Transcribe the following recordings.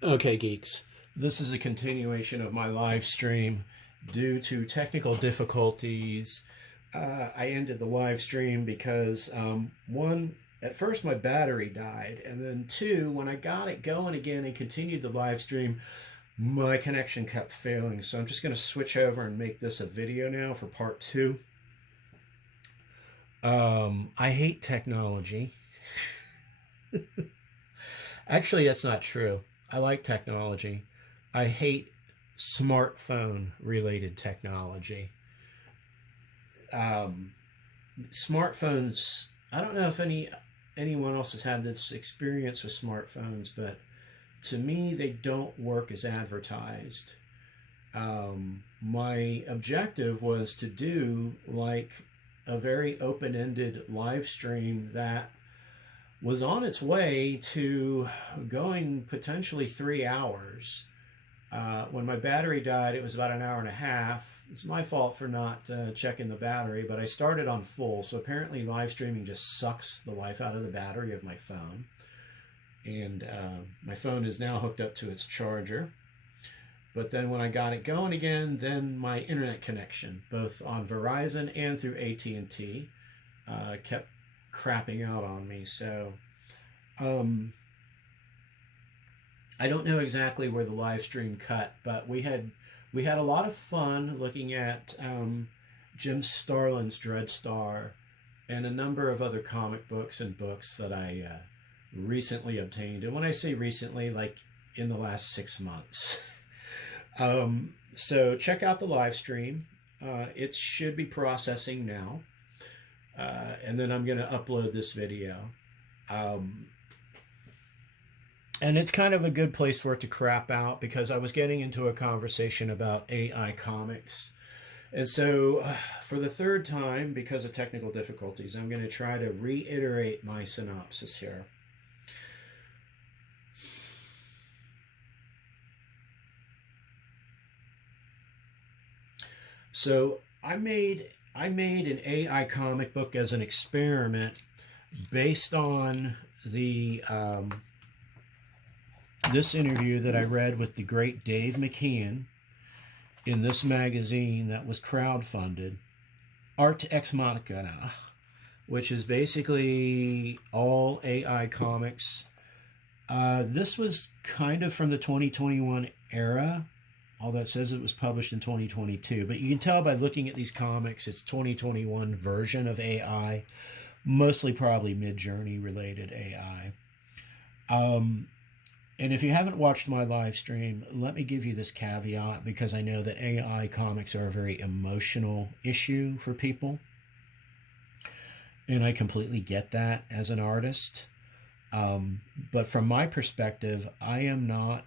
Okay, geeks, this is a continuation of my live stream. Due to technical difficulties, I ended the live stream because, one, at first my battery died, and then two, when I got it going again and continued the live stream, my connection kept failing. So I'm just going to switch over and make this a video now for part two. I hate technology. Actually, that's not true. I like technology. I hate smartphone related technology. Smartphones, I don't know if anyone else has had this experience with smartphones, but to me, they don't work as advertised. My objective was to do like a very open-ended live stream that was on its way to going potentially 3 hours. When my battery died, it was about an hour and a half. It's my fault for not checking the battery, but I started on full, so apparently live streaming just sucks the life out of the battery of my phone. And my phone is now hooked up to its charger. But then when I got it going again, then my internet connection, both on Verizon and through AT&T, kept crapping out on me. So I don't know exactly where the live stream cut, but we had a lot of fun looking at Jim Starlin's Dreadstar and a number of other comic books and books that I recently obtained. And when I say recently, like in the last 6 months. So check out the live stream. It should be processing now. And then I'm going to upload this video. And it's kind of a good place for it to crap out because I was getting into a conversation about AI comics. And so for the third time, because of technical difficulties, I'm going to try to reiterate my synopsis here. So I made an AI comic book as an experiment based on the this interview that I read with the great Dave McKean in this magazine that was crowdfunded, Art Ex Machina, which is basically all AI comics. This was kind of from the 2021 era, although it says it was published in 2022. But you can tell by looking at these comics, it's 2021 version of AI, mostly probably Mid-Journey related AI. And if you haven't watched my live stream, let me give you this caveat because I know that AI comics are a very emotional issue for people. And I completely get that as an artist. But from my perspective, I am not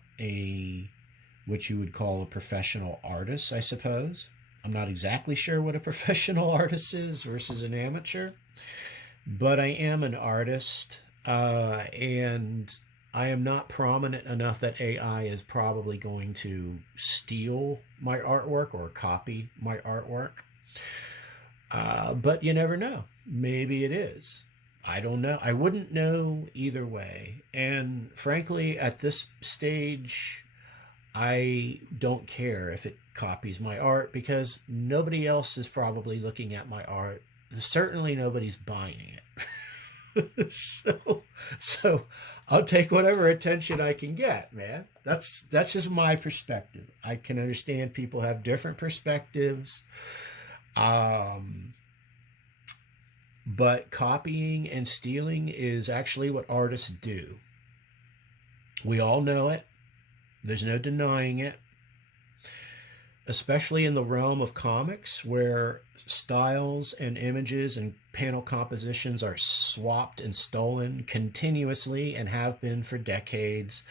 what you would call a professional artist, I suppose. I'm not exactly sure what a professional artist is versus an amateur, but I am an artist, and I am not prominent enough that AI is probably going to steal my artwork or copy my artwork. But you never know. Maybe it is. I don't know. I wouldn't know either way. And frankly, at this stage, I don't care if it copies my art because nobody else is probably looking at my art. Certainly nobody's buying it. So I'll take whatever attention I can get, man. That's just my perspective. I can understand people have different perspectives. But copying and stealing is actually what artists do. We all know it. There's no denying it. Especially in the realm of comics where styles and images and panel compositions are swapped and stolen continuously and have been for decades,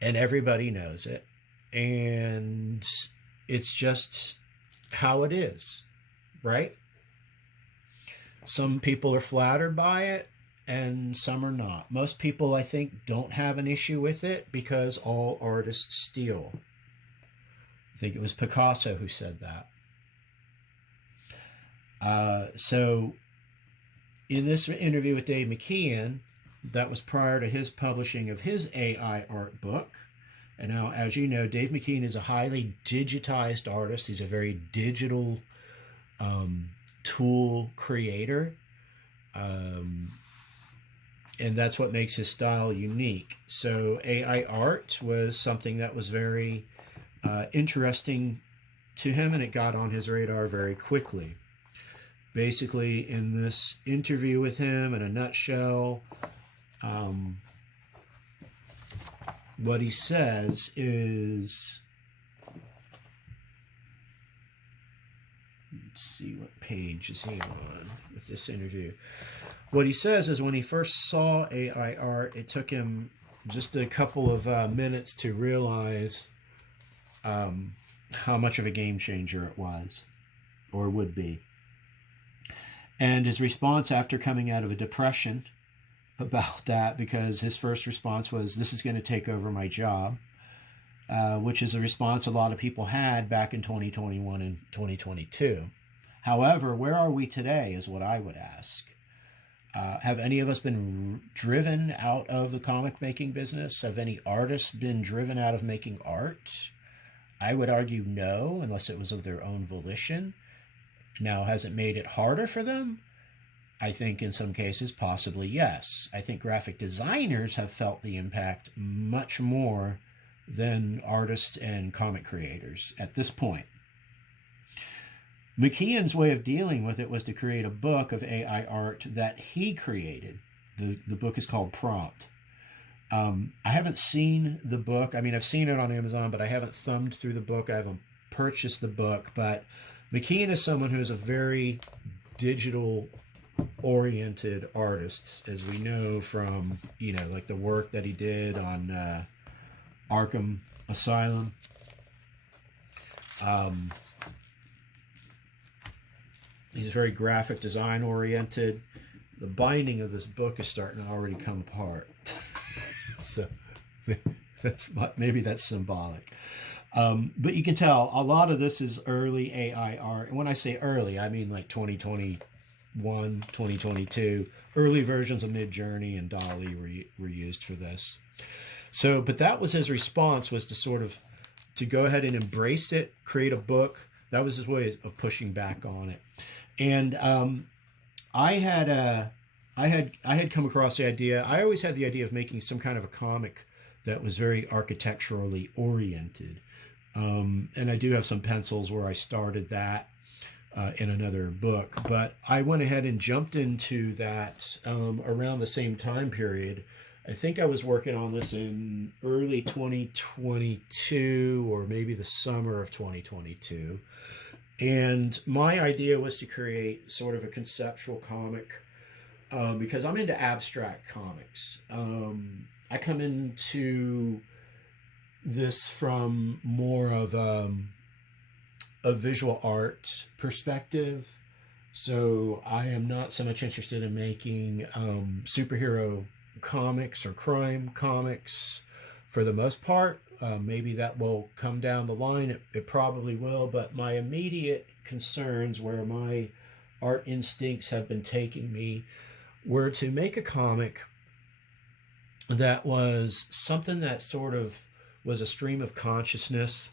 and everybody knows it. And it's just how it is, right? Some people are flattered by it and some are not. Most people, I think, don't have an issue with it because all artists steal. I think it was Picasso who said that. So in this interview with Dave McKean, that was prior to his publishing of his AI art book, And now, as you know, Dave McKean is a highly digitized artist. He's a very digital tool creator. And that's what makes his style unique. So AI art was something that was very interesting to him, and it got on his radar very quickly. Basically, in this interview with him, in a nutshell, what he says is, let's see, what page is he on with this interview? What he says is when he first saw AI art, it took him just a couple of minutes to realize how much of a game changer it was, or would be. And his response after coming out of a depression about that, because his first response was, this is going to take over my job, which is a response a lot of people had back in 2021 and 2022. However, where are we today is what I would ask. Have any of us been driven out of the comic making business? Have any artists been driven out of making art? I would argue no, unless it was of their own volition. Now, has it made it harder for them? I think in some cases, possibly yes. I think graphic designers have felt the impact much more than artists and comic creators at this point. McKean's way of dealing with it was to create a book of AI art that he created. The book is called Prompt. I haven't seen the book. I mean, I've seen it on Amazon, but I haven't thumbed through the book. I haven't purchased the book. But McKean is someone who is a very digital-oriented artist, as we know from, you know, like the work that he did on Arkham Asylum. He's very graphic design oriented. The binding of this book is starting to already come apart. So maybe that's symbolic. But you can tell a lot of this is early AI art. And when I say early, I mean like 2021, 2022. Early versions of Midjourney and DALL-E were used for this. So, but that was his response, was to sort of to go ahead and embrace it, create a book. That was his way of pushing back on it. And I had come across the idea. I always had the idea of making some kind of a comic that was very architecturally oriented. And I do have some pencils where I started that in another book. But I went ahead and jumped into that around the same time period. I think I was working on this in early 2022 or maybe the summer of 2022. And my idea was to create sort of a conceptual comic because I'm into abstract comics. I come into this from more of a visual art perspective. So I am not so much interested in making superhero comics or crime comics for the most part. Maybe that will come down the line. It probably will, but my immediate concerns, where my art instincts have been taking me, were to make a comic that was something that sort of was a stream of consciousness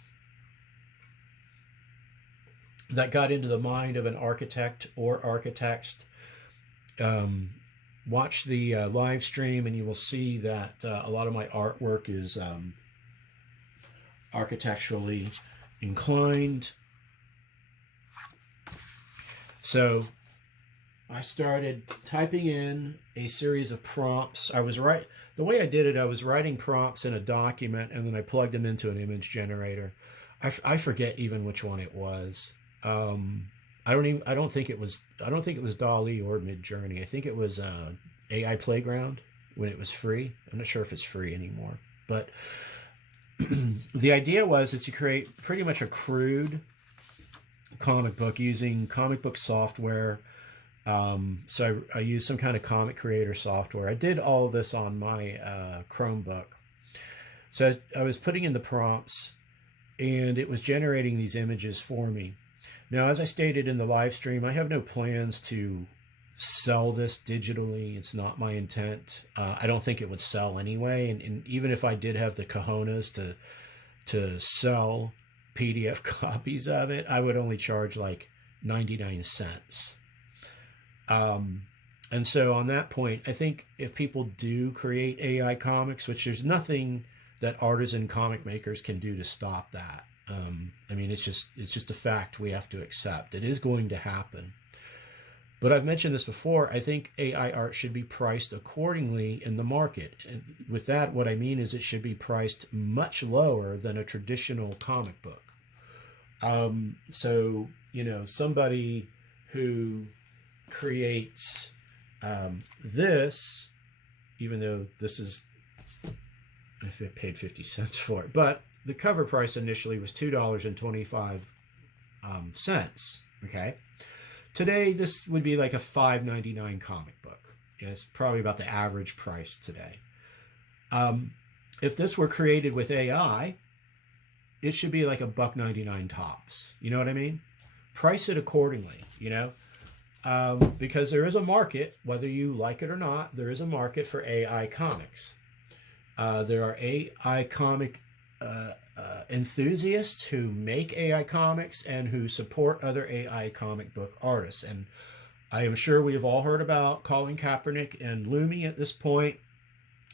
that got into the mind of an architect or architects. Watch the live stream and you will see that a lot of my artwork is architecturally inclined. So I started typing in a series of prompts. The way I did it, I was writing prompts in a document and then I plugged them into an image generator. I forget even which one it was. I don't think it was DALL-E or Midjourney. I think it was AI Playground when it was free. I'm not sure if it's free anymore, but the idea was to create pretty much a crude comic book using comic book software. So I used some kind of comic creator software. I did all of this on my Chromebook. So I was putting in the prompts and it was generating these images for me. Now, as I stated in the live stream, I have no plans to sell this digitally. It's not my intent. I don't think it would sell anyway. And even if I did have the cojones to sell PDF copies of it, I would only charge like 99 cents. And so on that point, I think if people do create AI comics, which there's nothing that artisan comic makers can do to stop that. I mean, it's just a fact we have to accept. It is going to happen. But I've mentioned this before, I think AI art should be priced accordingly in the market. And with that, what I mean is it should be priced much lower than a traditional comic book. So, you know, somebody who creates this, even though this is, I paid 50 cents for it, but the cover price initially was $2.25, okay? Today, this would be like a $5.99 comic book. It's probably about the average price today. If this were created with AI, it should be like $1.99 tops. You know what I mean? Price it accordingly, you know? Because there is a market, whether you like it or not, there is a market for AI comics. There are AI comic enthusiasts who make AI comics and who support other AI comic book artists. And I am sure we have all heard about Colin Kaepernick and Lumi at this point,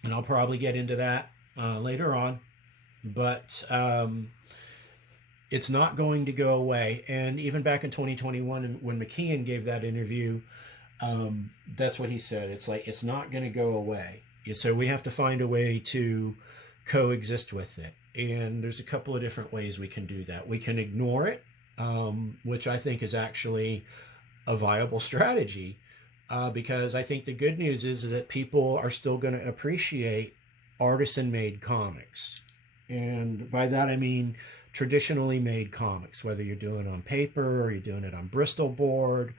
and I'll probably get into that later on. But it's not going to go away. And even back in 2021, when McKeon gave that interview, that's what he said. It's like, it's not going to go away. So we have to find a way to coexist with it. And there's a couple of different ways we can do that. We can ignore it, which I think is actually a viable strategy, because I think the good news is that people are still going to appreciate artisan-made comics. And by that I mean traditionally made comics, whether you're doing it on paper or you're doing it on Bristol board,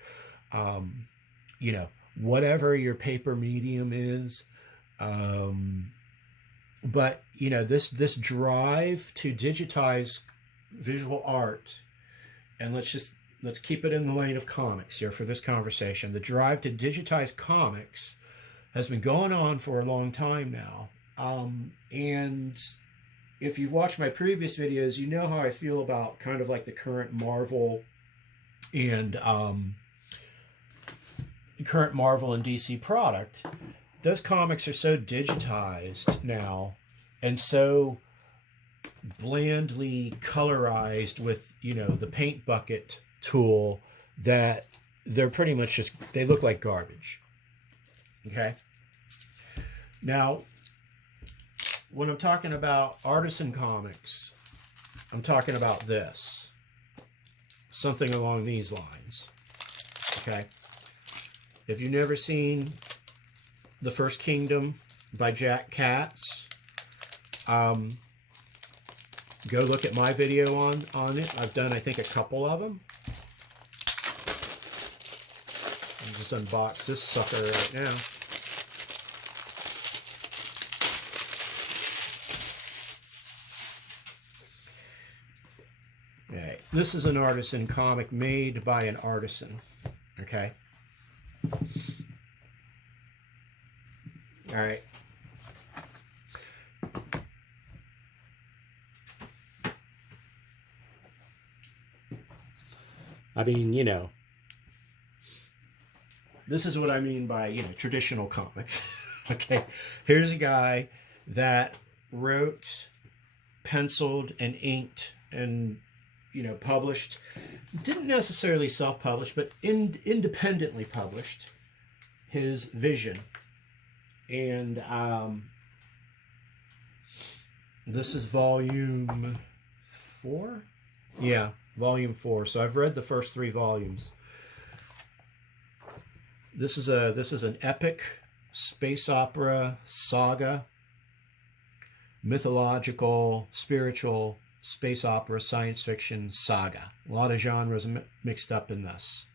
you know, whatever your paper medium is. But, you know, this drive to digitize visual art, and let's keep it in the lane of comics here for this conversation. The drive to digitize comics has been going on for a long time now. And if you've watched my previous videos, you know how I feel about kind of like the current Marvel and DC product. Those comics are so digitized now and so blandly colorized with, you know, the paint bucket tool that they're pretty much just, they look like garbage. Okay? Now, when I'm talking about artisan comics, I'm talking about this. Something along these lines. Okay? If you've never seen The First Kingdom by Jack Katz, go look at my video on it. I've done, I think, a couple of them. I'll just unbox this sucker right now. Okay, this is an artisan comic made by an artisan. Okay. All right. I mean, you know, this is what I mean by, you know, traditional comics. Okay. Here's a guy that wrote, penciled, and inked, and, you know, published. Didn't necessarily self-publish, but independently published his vision. And this is volume 4? Yeah, volume 4. So I've read the first 3 volumes. This is an epic space opera saga, mythological, spiritual space opera, science fiction saga. A lot of genres mixed up in this.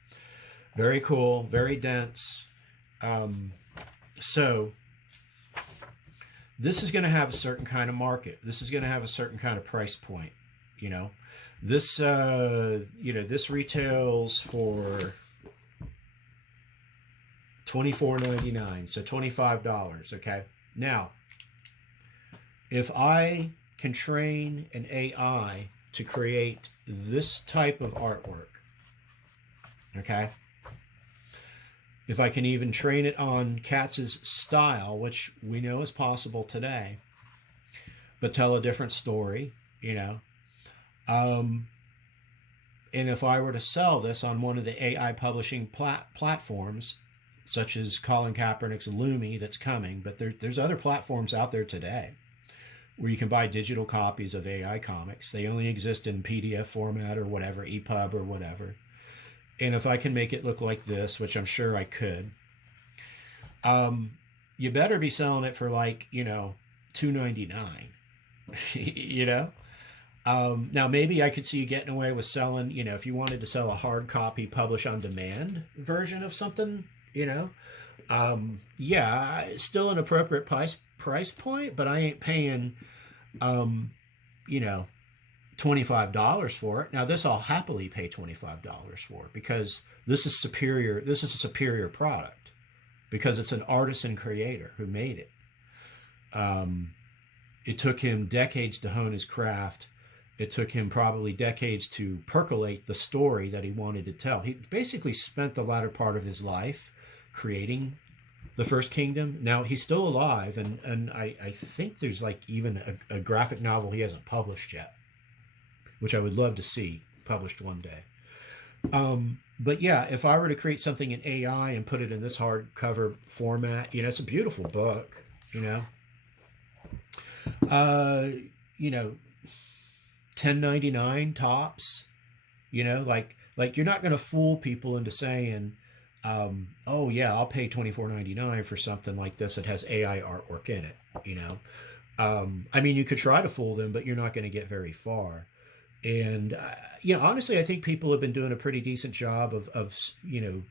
Very cool, very dense. So this is going to have a certain kind of market. This is going to have a certain kind of price point. You know, this you know, this retails for $24.99, so $25, okay? Now, if I can train an AI to create this type of artwork, okay? If I can even train it on Katz's style, which we know is possible today, but tell a different story, you know. And if I were to sell this on one of the AI publishing platforms, such as Colin Kaepernick's Lumi that's coming, but there's other platforms out there today where you can buy digital copies of AI comics. They only exist in PDF format or whatever, EPUB or whatever. And if I can make it look like this, which I'm sure I could, you better be selling it for like, you know, $2.99, you know? Now, maybe I could see you getting away with selling, you know, if you wanted to sell a hard copy publish on demand version of something, you know, yeah, still an appropriate price point, but I ain't paying, you know, $25 for it. Now, this I'll happily pay $25 for because this is superior. This is a superior product because it's an artisan creator who made it. It took him decades to hone his craft. It took him probably decades to percolate the story that he wanted to tell. He basically spent the latter part of his life creating the First Kingdom. Now, he's still alive, and I think there's like even a graphic novel he hasn't published yet, which I would love to see published one day. But yeah, if I were to create something in AI and put it in this hardcover format, you know, it's a beautiful book, you know. You know, $10.99 tops, you know, like you're not going to fool people into saying, oh yeah, I'll pay $24.99 for something like this that has AI artwork in it, you know. I mean, you could try to fool them, but you're not going to get very far. And, you know, honestly, I think people have been doing a pretty decent job of you know,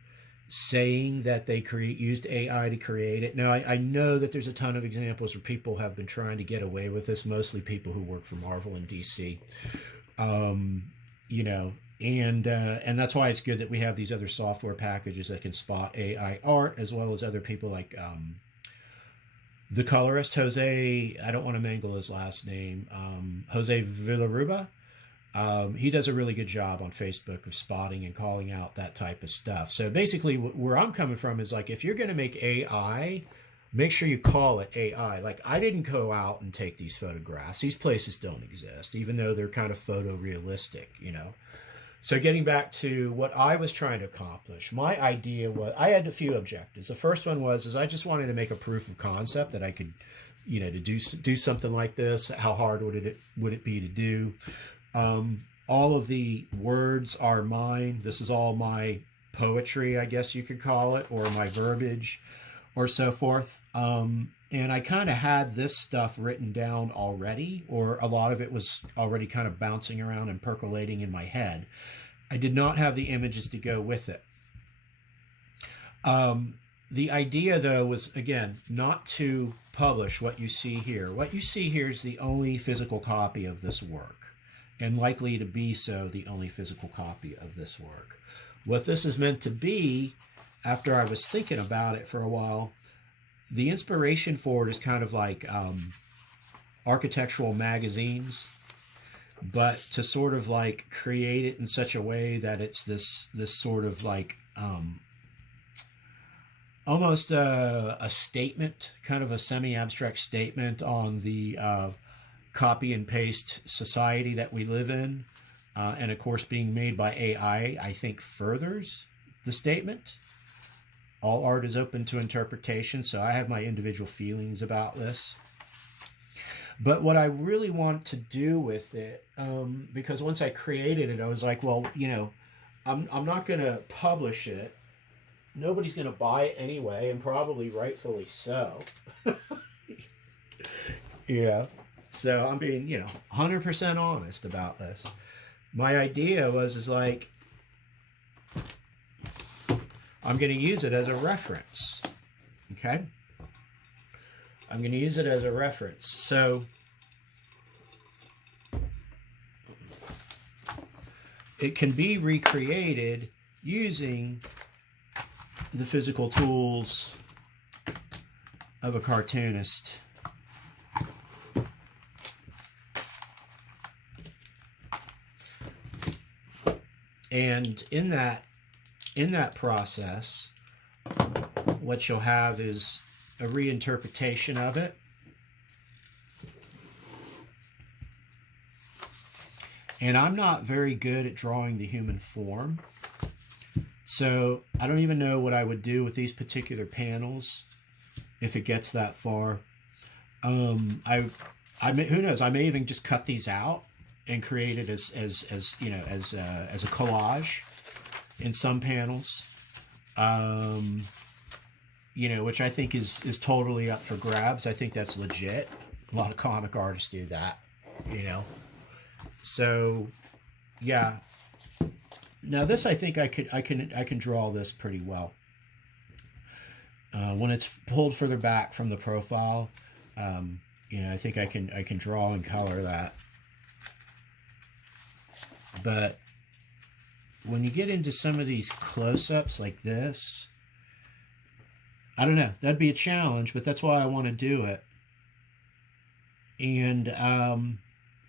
saying that they used AI to create it. Now, I know that there's a ton of examples where people have been trying to get away with this, mostly people who work for Marvel and DC, you know, and that's why it's good that we have these other software packages that can spot AI art, as well as other people like the colorist, Jose, I don't want to mangle his last name, Jose Villaruba. He does a really good job on Facebook of spotting and calling out that type of stuff. So basically where I'm coming from is like, if you're going to make AI, make sure you call it AI. Like, I didn't go out and take these photographs. These places don't exist, even though they're kind of photorealistic, you know. So getting back to what I was trying to accomplish, my idea was, I had a few objectives. The first one was I just wanted to make a proof of concept that I could, you know, to do something like this. How hard would it be to do? All of the words are mine. This is all my poetry, I guess you could call it, or my verbiage, or so forth. And I kind of had this stuff written down already, or a lot of it was already kind of bouncing around and percolating in my head. I did not have the images to go with it. The idea, though, was, again, not to publish what you see here. What you see here is the only physical copy of this work, and likely to be so the only physical copy of this work. What this is meant to be, after I was thinking about it for a while, the inspiration for it is kind of like architectural magazines, but to sort of like create it in such a way that it's this sort of like almost a statement, kind of a semi-abstract statement on the copy and paste society that we live in, and of course being made by AI, I think furthers the statement. All art is open to interpretation, so I have my individual feelings about this. But what I really want to do with it, because once I created it, I was like, well, you know, I'm not going to publish it. Nobody's going to buy it anyway, and probably rightfully so. Yeah. So I'm being, you know, 100% honest about this. My idea is like, I'm going to use it as a reference. Okay? I'm going to use it as a reference. So it can be recreated using the physical tools of a cartoonist. And in that process, what you'll have is a reinterpretation of it. And I'm not very good at drawing the human form, so I don't even know what I would do with these particular panels if it gets that far. Who knows? I may even just cut these out and create it as you know, as a collage in some panels. You know, which I think is totally up for grabs. I think that's legit. A lot of comic artists do that, you know. So, yeah. Now this, I think I can draw this pretty well. When it's pulled further back from the profile, you know, I think I can draw and color that. But when you get into some of these close-ups like this, I don't know, that'd be a challenge, but that's why I want to do it. And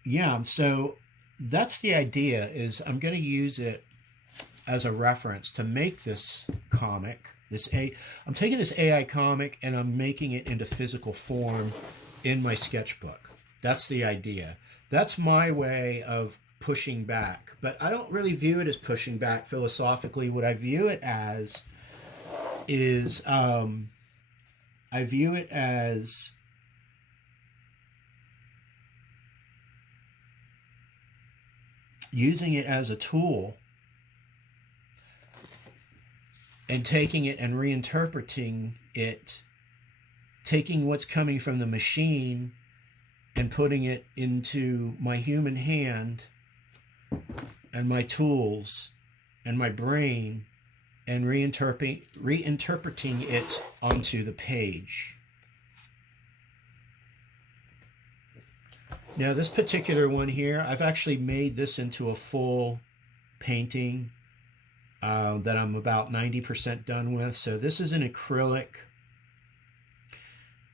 yeah, so that's the idea, is I'm going to use it as a reference to make this comic. I'm taking this AI comic and I'm making it into physical form in my sketchbook. That's the idea. That's my way of pushing back, but I don't really view it as pushing back philosophically. What I view it as is I view it as using it as a tool and taking it and reinterpreting it, taking what's coming from the machine and putting it into my human hand and my tools and my brain, and reinterpreting it onto the page. Now this particular one here, I've actually made this into a full painting that I'm about 90% done with. So this is an acrylic,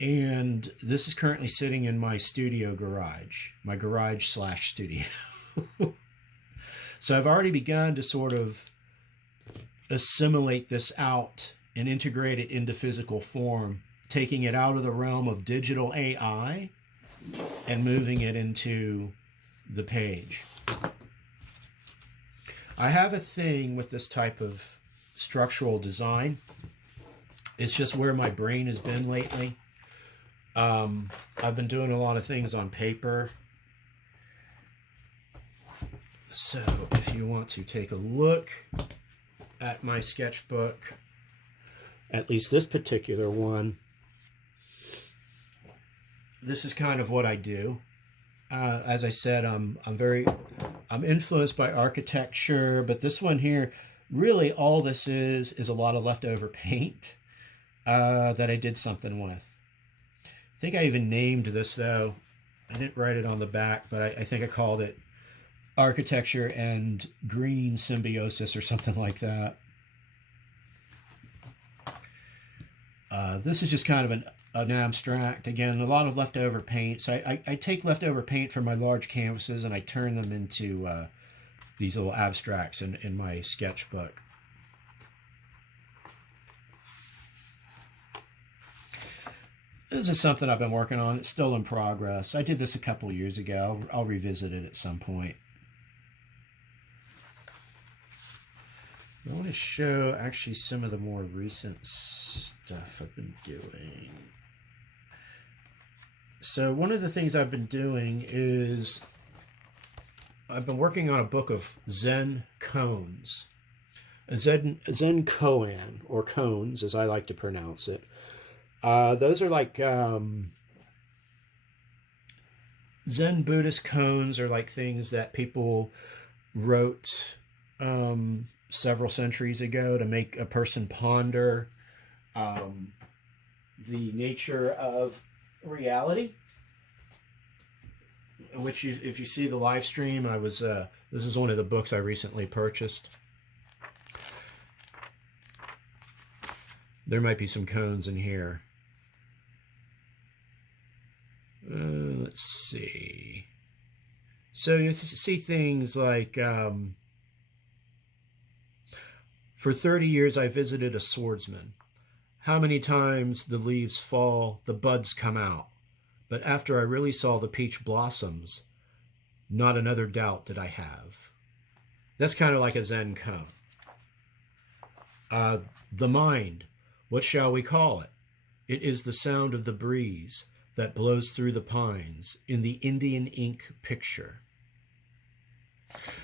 and this is currently sitting in my studio garage, my garage/studio. So I've already begun to sort of assimilate this out and integrate it into physical form, taking it out of the realm of digital AI and moving it into the page. I have a thing with this type of structural design. It's just where my brain has been lately. I've been doing a lot of things on paper. So if you want to take a look at my sketchbook, at least this particular one, this is kind of what I do. As I said, I'm influenced by architecture, but this one here, really all this is a lot of leftover paint that I did something with. I think I even named this, though. I didn't write it on the back, but I think I called it Architecture and Green Symbiosis or something like that. This is just kind of an abstract. Again, a lot of leftover paint. So I take leftover paint from my large canvases and I turn them into these little abstracts in my sketchbook. This is something I've been working on. It's still in progress. I did this a couple years ago. I'll revisit it at some point. I want to show actually some of the more recent stuff I've been doing. So one of the things I've been doing is I've been working on a book of Zen koans. Zen koan, or cones as I like to pronounce it. Those are like Zen Buddhist koans are like things that people wrote several centuries ago to make a person ponder the nature of reality. Which, if you see the live stream, I was this is one of the books I recently purchased. There might be some cones in here. Let's see. So you see things like, for 30 years I visited a swordsman. How many times the leaves fall, the buds come out. But after I really saw the peach blossoms, not another doubt did I have. That's kind of like a Zen cone. The mind, what shall we call it? It is the sound of the breeze that blows through the pines in the Indian ink picture.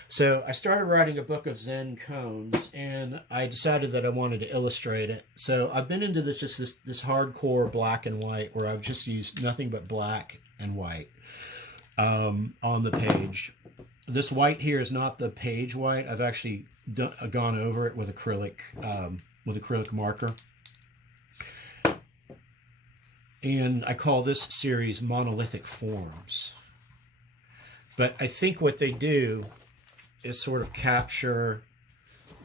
So I started writing a book of Zen cones, and I decided that I wanted to illustrate it. So I've been into this hardcore black and white, where I've just used nothing but black and white on the page. This white here is not the page white. I've actually gone over it with acrylic marker. And I call this series Monolithic Forms. But I think what they do is sort of capture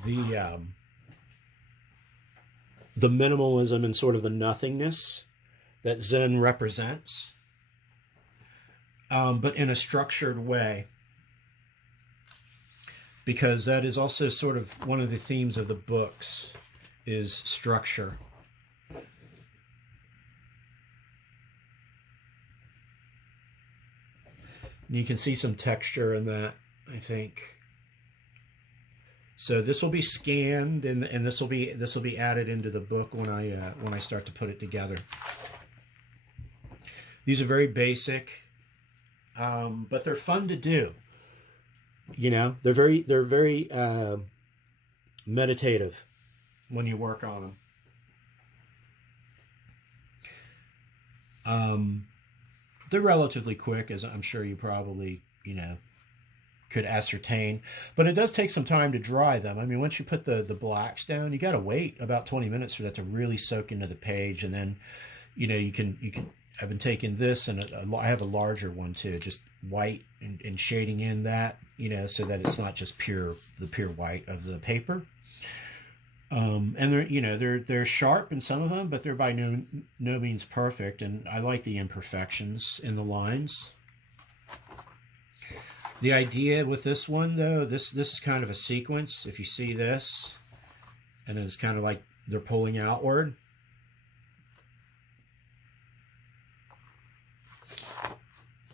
the minimalism and sort of the nothingness that Zen represents, but in a structured way, because that is also sort of one of the themes of the books, is structure. You can see some texture in that, I think. So this will be scanned, and this will be added into the book when I start to put it together. These are very basic, but they're fun to do. You know, they're very meditative when you work on them. They're relatively quick, as I'm sure you probably, could ascertain. But it does take some time to dry them. I mean, once you put the blacks down, you got to wait about 20 minutes for that to really soak into the page. And then, you can, I've been taking this, and I have a larger one too, just white and shading in that, so that it's not just the pure white of the paper. And they're sharp in some of them, but they're by no means perfect. And I like the imperfections in the lines. The idea with this one, though, this is kind of a sequence. If you see this, and it's kind of like they're pulling outward.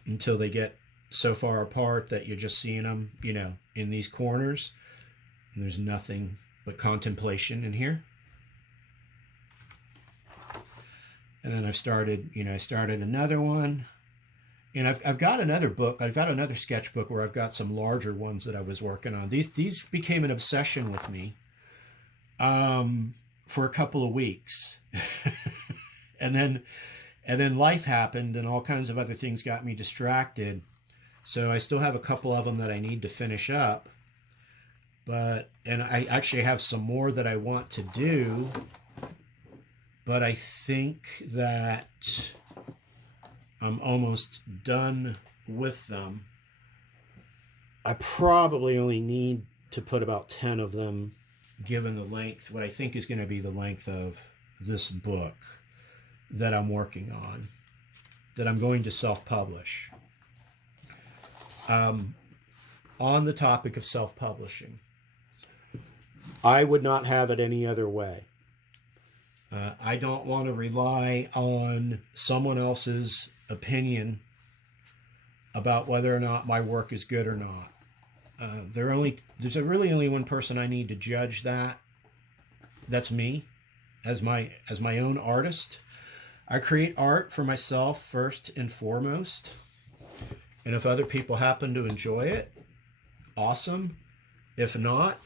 Until they get so far apart that you're just seeing them, in these corners. And there's nothing but contemplation in here. And then I started another one. And I've got another book. I've got another sketchbook where I've got some larger ones that I was working on. These became an obsession with me for a couple of weeks. and then life happened, and all kinds of other things got me distracted. So I still have a couple of them that I need to finish up. And I actually have some more that I want to do, but I think that I'm almost done with them. I probably only need to put about 10 of them, given the length, what I think is going to be the length of this book that I'm working on, that I'm going to self-publish. On the topic of self-publishing, I would not have it any other way. I don't want to rely on someone else's opinion about whether or not my work is good or not. There's really only one person I need to judge that. That's me, as my own artist. I create art for myself first and foremost. And if other people happen to enjoy it, awesome. If not,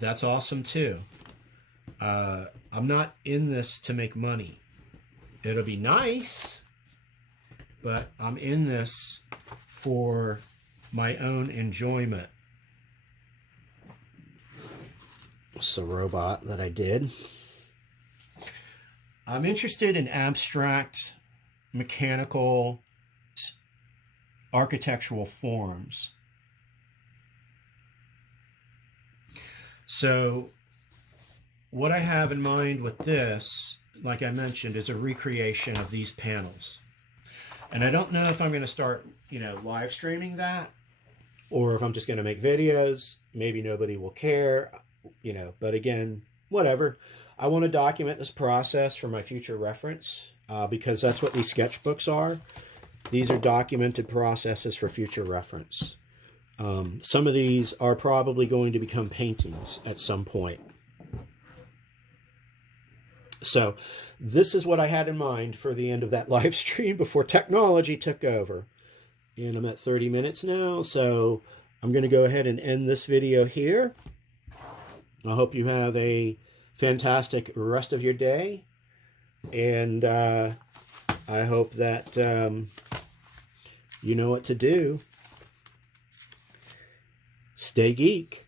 that's awesome too. I'm not in this to make money. It'll be nice, but I'm in this for my own enjoyment. It's a robot that I did. I'm interested in abstract, mechanical, architectural forms. So what I have in mind with this, like I mentioned, is a recreation of these panels. And I don't know if I'm going to start, live streaming that, or if I'm just going to make videos. Maybe nobody will care, but again, whatever. I want to document this process for my future reference, because that's what these sketchbooks are. These are documented processes for future reference. Some of these are probably going to become paintings at some point. So this is what I had in mind for the end of that live stream before technology took over. And I'm at 30 minutes now, so I'm going to go ahead and end this video here. I hope you have a fantastic rest of your day. And I hope that you know what to do. Stay geek.